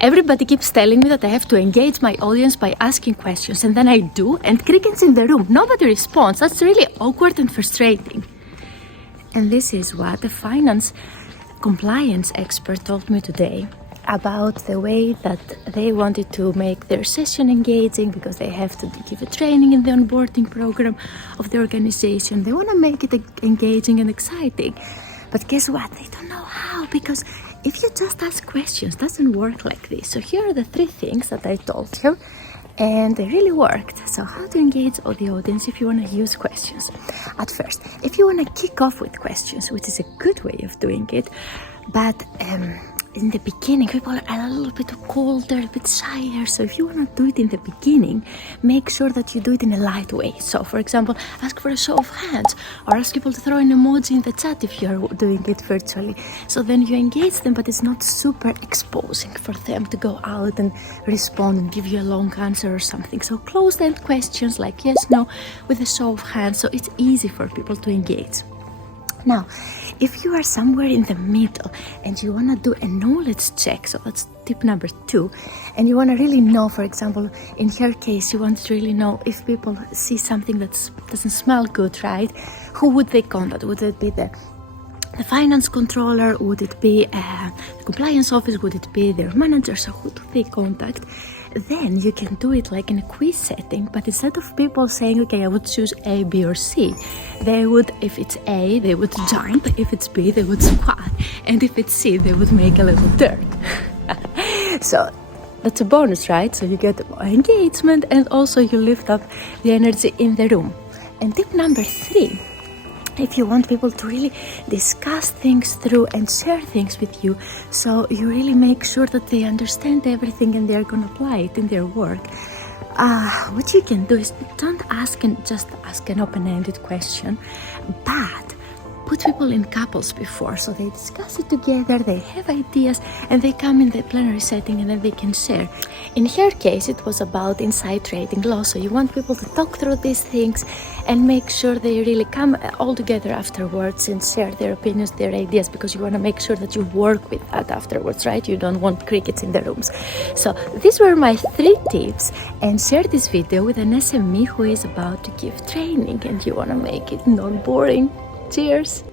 Everybody keeps telling me that I have to engage my audience by asking questions, and then I do, and crickets in the room. Nobody responds. That's really awkward and frustrating. And this is what a finance compliance expert told me today about the way that they wanted to make their session engaging, because they have to give a training in the onboarding program of the organization. They want to make it engaging and exciting. But guess what? They don't know how, because if you just ask questions, it doesn't work like this. So here are the 3 things that I told her, and they really worked. So how to engage the audience if you want to use questions. At first, if you want to kick off with questions, which is a good way of doing it, but in the beginning, people are a little bit colder, a bit shyer. So if you want to do it in the beginning, make sure that you do it in a light way. So for example, ask for a show of hands, or ask people to throw an emoji in the chat if you are doing it virtually. So then you engage them, but it's not super exposing for them to go out and respond and give you a long answer or something. So closed-end questions like yes, no, with a show of hands, so it's easy for people to engage. Now, if you are somewhere in the middle and you want to do a knowledge check, so that's tip number 2, and you want to really know, for example, in her case, you want to really know if people see something that doesn't smell good, right? Who would they contact? Would it be the finance controller? Would it be the compliance office? Would it be their manager? So who do they contact? Then you can do it like in a quiz setting, but instead of people saying, okay, I would choose A, B, or C, they would, if it's A, they would jump, if it's B, they would squat, and if it's C, they would make a little dirt. So that's a bonus, right? So you get more engagement, and also you lift up the energy in the room. And tip number 3, if you want people to really discuss things through and share things with you, so you really make sure that they understand everything and they're going to apply it in their work, what you can do is don't just ask an open-ended question, but put people in couples before, so they discuss it together, they have ideas, and they come in the plenary setting and then they can share. In her case, it was about inside trading law, so you want people to talk through these things and make sure they really come all together afterwards and share their opinions, their ideas, because you want to make sure that you work with that afterwards, right? You don't want crickets in the rooms. So these were my 3 tips, and share this video with an SME who is about to give training and you want to make it non-boring. Cheers!